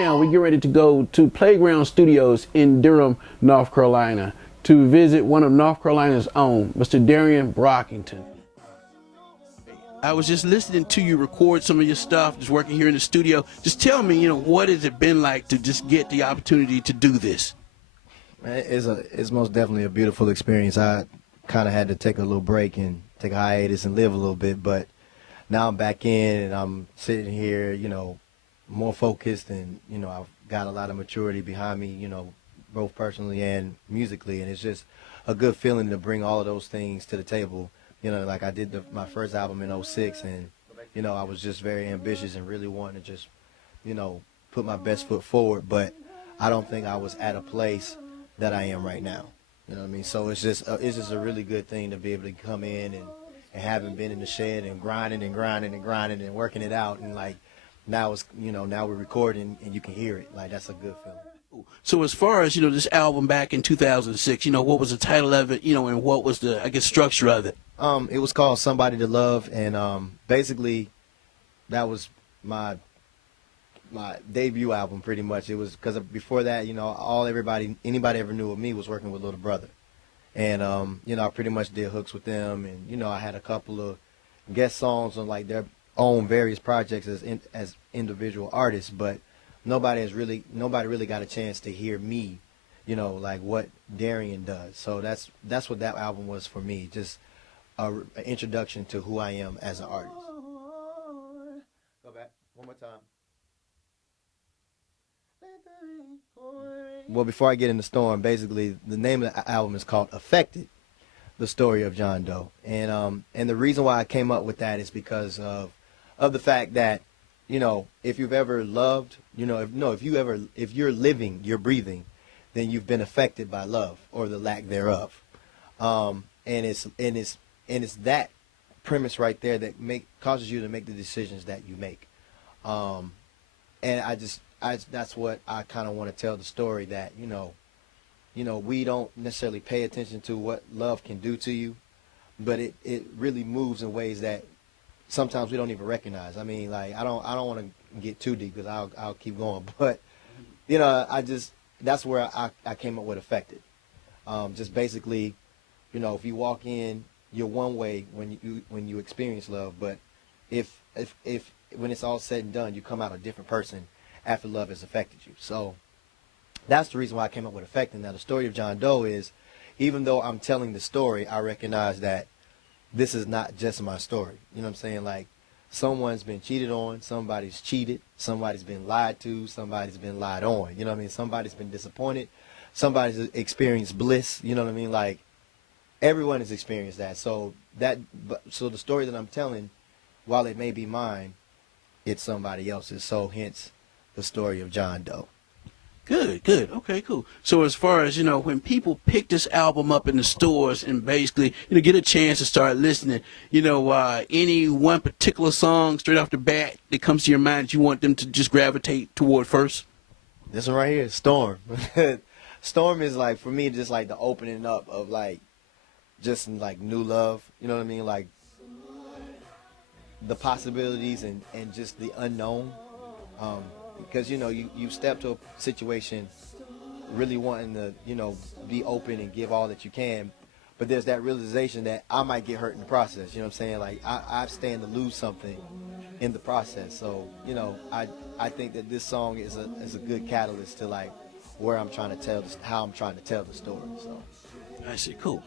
now we get ready to go to Playground Studios in Durham, North Carolina, to visit one of North Carolina's own, Mr. Darrien Brockington. I was just listening to you record some of your stuff, just working here in the studio. Just tell me, what has it been like to just get the opportunity to do this? It's most definitely a beautiful experience. I kind of had to take a little break and take a hiatus and live a little bit, but now I'm back in and I'm sitting here, more focused, and I've got a lot of maturity behind me, both personally and musically, and it's just a good feeling to bring all of those things to the table. Like I did my first album in '06, and I was just very ambitious and really wanting to just put my best foot forward, but I don't think I was at a place that I am right now. You know what I mean? So it's just a really good thing to be able to come in and having been in the shed and grinding and working it out, and like now it's now we're recording and you can hear it. Like that's a good feeling. So as far as this album back in 2006, what was the title of it, and what was the structure of it? It was called Somebody to Love, and basically that was my debut album pretty much. It was because before that, anybody ever knew of me was working with Little Brother. And, I pretty much did hooks with them, and, I had a couple of guest songs on, like, their own various projects as individual artists, but nobody really got a chance to hear me, like what Darrien does. So that's what that album was for me, just an introduction to who I am as an artist. Go back, one more time. Well, before I get in the storm, basically the name of the album is called "Affected," the story of John Doe, and the reason why I came up with that is because of the fact that if you've ever loved, if you're living, you're breathing, then you've been affected by love or the lack thereof, and it's that premise right there that causes you to make the decisions that you make, and that's what I kind of want to tell the story, that we don't necessarily pay attention to what love can do to you, but it really moves in ways that sometimes we don't even recognize. I mean, like I don't want to get too deep because I'll keep going, but that's where I came up with Affected. Just basically, if you walk in, you're one way when you experience love, but if when it's all said and done, you come out a different person after love has affected you. So that's the reason why I came up with Affected. Now, the story of John Doe is, even though I'm telling the story, I recognize that this is not just my story. You know what I'm saying? Like, someone's been cheated on, somebody's cheated, somebody's been lied to, somebody's been lied on. You know what I mean? Somebody's been disappointed, somebody's experienced bliss. You know what I mean? Like, everyone has experienced that. So the story that I'm telling, while it may be mine, it's somebody else's. So hence the story of John Doe. Good. Okay, cool. So as far as, when people pick this album up in the stores and basically, get a chance to start listening, any one particular song straight off the bat that comes to your mind that you want them to just gravitate toward first? This one right here, Storm. Storm is, like, for me, just like the opening up of, like, just like new love. You know what I mean? Like, the possibilities and just the unknown. Because you step to a situation really wanting to be open and give all that you can, but there's that realization that I might get hurt in the process. You know what I'm saying? Like, I stand to lose something in the process. So I think that this song is a good catalyst to, like, where I'm trying to tell how I'm trying to tell the story. So I see. Cool.